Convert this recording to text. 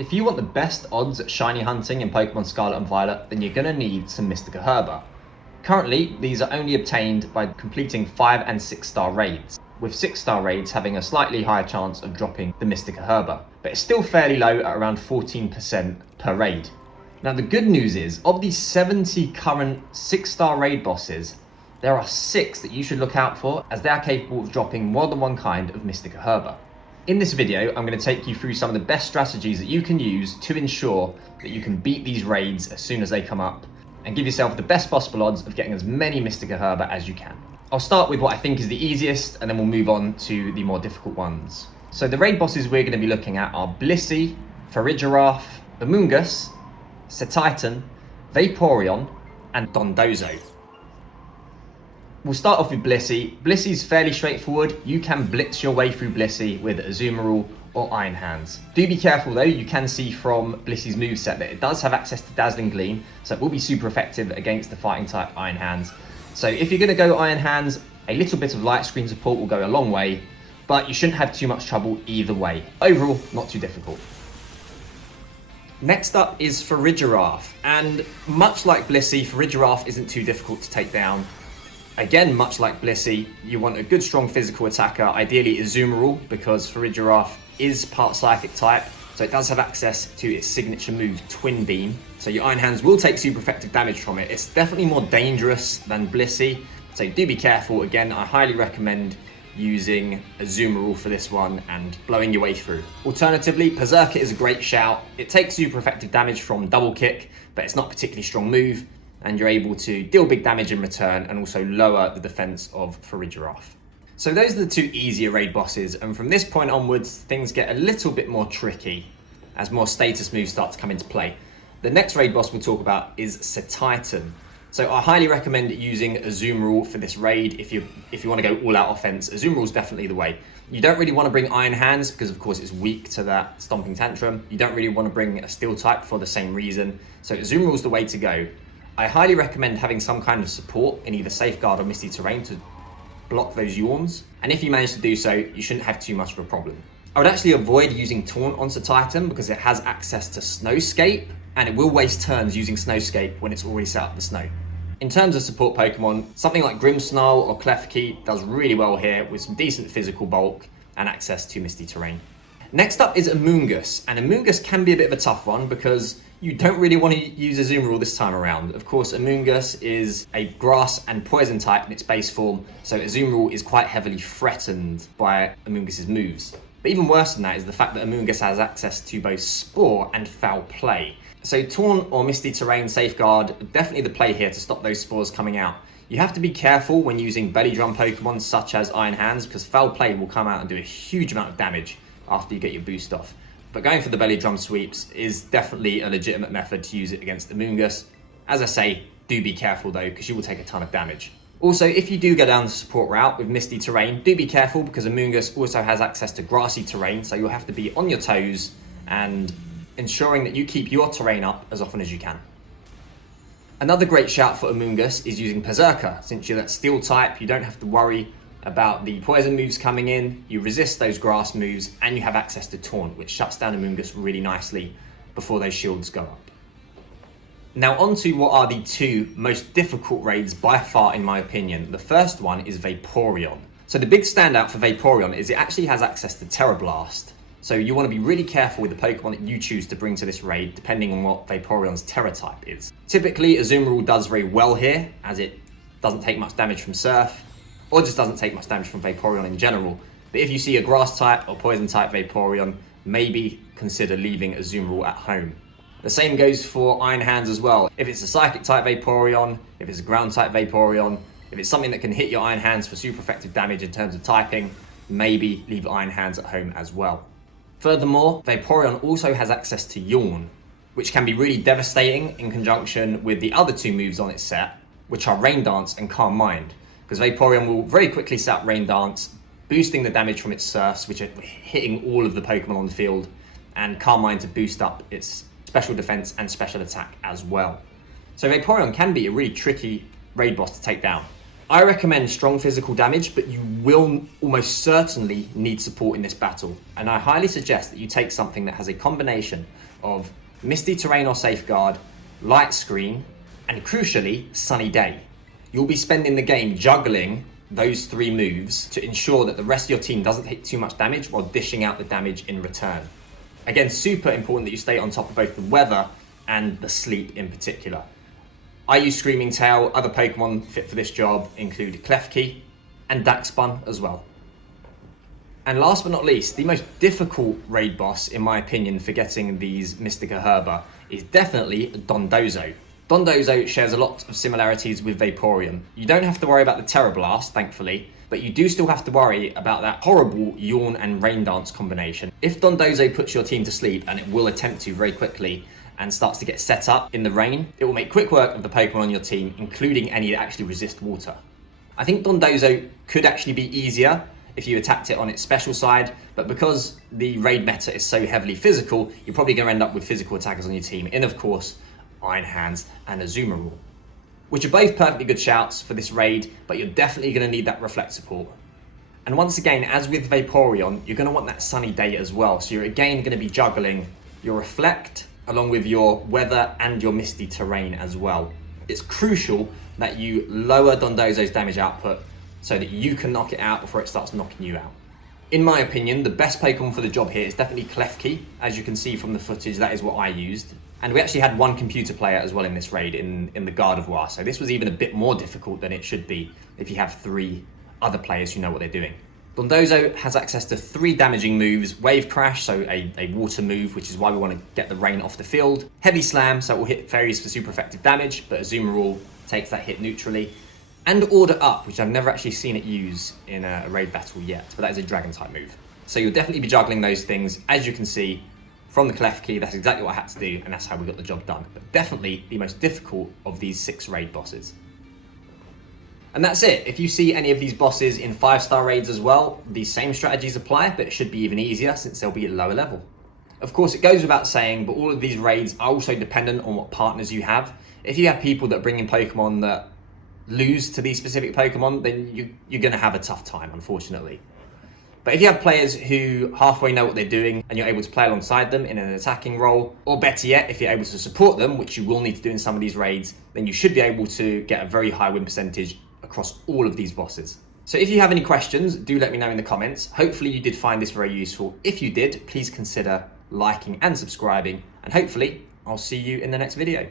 If you want the best odds at shiny hunting in Pokemon Scarlet and Violet, then you're going to need some Mystica Herba. Currently, these are only obtained by completing 5 and 6 star raids, with 6 star raids having a slightly higher chance of dropping the Mystica Herba, but it's still fairly low at around 14% per raid. Now the good news is, of these 70 current 6 star raid bosses, there are 6 that you should look out for, as they are capable of dropping more than one kind of Mystica Herba. In this video, I'm going to take you through some of the best strategies that you can use to ensure that you can beat these raids as soon as they come up, and give yourself the best possible odds of getting as many Mystica Herba as you can. I'll start with what I think is the easiest, and then we'll move on to the more difficult ones. So the raid bosses we're going to be looking at are Blissey, Farigiraf, Amoonguss, Cetitan, Vaporeon, and Dondozo. We'll start off with Blissey. Blissey's fairly straightforward. You can blitz your way through Blissey with Azumarill or Iron Hands. Do be careful though, you can see from Blissey's moveset that it does have access to Dazzling Gleam, so it will be super effective against the fighting type Iron Hands. So if you're going to go Iron Hands, a little bit of light screen support will go a long way, but you shouldn't have too much trouble either way. Overall, not too difficult. Next up is Farigiraf, and much like Blissey, Farigiraf isn't too difficult to take down. Again, much like Blissey, you want a good strong physical attacker, ideally Azumarill, because Farigiraf is part psychic type, so it does have access to its signature move, Twin Beam. So your Iron Hands will take super effective damage from it. It's definitely more dangerous than Blissey, so do be careful. Again, I highly recommend using Azumarill for this one and blowing your way through. Alternatively, Perrserker is a great shout. It takes super effective damage from Double Kick, but it's not a particularly strong move, and you're able to deal big damage in return and also lower the defense of Farigiraf. So those are the 2 easier raid bosses, and from this point onwards, things get a little bit more tricky as more status moves start to come into play. The next raid boss we'll talk about is Cetitan. So I highly recommend using Azumarill for this raid if you want to go all out offense. Azumarill's definitely the way. You don't really want to bring Iron Hands because of course it's weak to that Stomping Tantrum. You don't really want to bring a Steel type for the same reason. So Azumarill's the way to go. I highly recommend having some kind of support in either Safeguard or Misty Terrain to block those yawns. And if you manage to do so, you shouldn't have too much of a problem. I would actually avoid using Taunt on Cetitan because it has access to Snowscape, and it will waste turns using Snowscape when it's already set up the snow. In terms of support Pokemon, something like Grimmsnarl or Klefki does really well here with some decent physical bulk and access to Misty Terrain. Next up is Amoonguss, and Amoonguss can be a bit of a tough one because you don't really want to use Azumarill this time around. Of course, Amoonguss is a grass and poison type in its base form, so Azumarill is quite heavily threatened by Amoonguss's moves. But even worse than that is the fact that Amoonguss has access to both Spore and Foul Play. So Taunt or Misty Terrain Safeguard, definitely the play here to stop those spores coming out. You have to be careful when using Belly Drum Pokemon such as Iron Hands, because Foul Play will come out and do a huge amount of damage after you get your boost off. But going for the Belly Drum sweeps is definitely a legitimate method to use it against Amoonguss. As I say, do be careful though, because you will take a ton of damage. Also, if you do go down the support route with Misty Terrain, do be careful because Amoonguss also has access to grassy terrain, so you'll have to be on your toes and ensuring that you keep your terrain up as often as you can. Another great shout for Amoonguss is using Perrserker. Since you're that Steel type, you don't have to worry about the poison moves coming in, you resist those grass moves, and you have access to Taunt, which shuts down Amoonguss really nicely before those shields go up. Now on to what are the 2 most difficult raids by far in my opinion. The first one is Vaporeon. So the big standout for Vaporeon is it actually has access to Terra Blast. So you want to be really careful with the Pokemon that you choose to bring to this raid, depending on what Vaporeon's Terra type is. Typically, Azumarill does very well here, as it doesn't take much damage from Surf, or just doesn't take much damage from Vaporeon in general. But if you see a Grass type or Poison type Vaporeon, maybe consider leaving Azumarill at home. The same goes for Iron Hands as well. If it's a Psychic type Vaporeon, if it's a Ground type Vaporeon, if it's something that can hit your Iron Hands for super effective damage in terms of typing, maybe leave Iron Hands at home as well. Furthermore, Vaporeon also has access to Yawn, which can be really devastating in conjunction with the other 2 moves on its set, which are Rain Dance and Calm Mind, because Vaporeon will very quickly set up Rain Dance, boosting the damage from its Surfs, which are hitting all of the Pokemon on the field, and Calm Mind to boost up its special defense and special attack as well. So Vaporeon can be a really tricky raid boss to take down. I recommend strong physical damage, but you will almost certainly need support in this battle. And I highly suggest that you take something that has a combination of Misty Terrain or Safeguard, Light Screen, and crucially, Sunny Day. You'll be spending the game juggling those 3 moves to ensure that the rest of your team doesn't take too much damage while dishing out the damage in return. Again, super important that you stay on top of both the weather and the sleep in particular. I use Screaming Tail. Other Pokemon fit for this job include Klefki and Darkspun as well. And last but not least, the most difficult raid boss, in my opinion, for getting these Mystica Herba is definitely Dondozo. Dondozo shares a lot of similarities with Vaporeon. You don't have to worry about the Terra Blast, thankfully, but you do still have to worry about that horrible Yawn and Rain Dance combination. If Dondozo puts your team to sleep, and it will attempt to very quickly, and starts to get set up in the rain, it will make quick work of the Pokemon on your team, including any that actually resist water. I think Dondozo could actually be easier if you attacked it on its special side, but because the raid meta is so heavily physical, you're probably going to end up with physical attackers on your team, in of course, Iron Hands and Azumarill, which are both perfectly good shouts for this raid, but you're definitely going to need that reflect support. And once again, as with Vaporeon, you're going to want that Sunny Day as well, so you're again going to be juggling your reflect along with your weather and your Misty Terrain as well. It's crucial that you lower Dondozo's damage output so that you can knock it out before it starts knocking you out. In my opinion, the best Pokemon for the job here is definitely Klefki. As you can see from the footage, that is what I used. And we actually had 1 computer player as well in this raid in the Gardevoir, so this was even a bit more difficult than it should be if you have 3 other players who know what they're doing. Dondozo has access to 3 damaging moves: Wave Crash, so a water move, which is why we want to get the rain off the field; Heavy Slam, so it will hit fairies for super effective damage, but Azumarill takes that hit neutrally; and Order Up, which I've never actually seen it use in a raid battle yet, but that is a dragon type move. So you'll definitely be juggling those things. As you can see from the Klefki, that's exactly what I had to do, and that's how we got the job done. But definitely the most difficult of these 6 raid bosses. And that's it. If you see any of these bosses in 5-star raids as well, these same strategies apply, but it should be even easier since they'll be at lower level. Of course, it goes without saying, but all of these raids are also dependent on what partners you have. If you have people that bring in Pokemon that lose to these specific Pokemon, then you're going to have a tough time, unfortunately. But if you have players who halfway know what they're doing and you're able to play alongside them in an attacking role, or better yet, if you're able to support them, which you will need to do in some of these raids, then you should be able to get a very high win percentage across all of these bosses. So if you have any questions, do let me know in the comments. Hopefully you did find this very useful. If you did, please consider liking and subscribing, and hopefully I'll see you in the next video.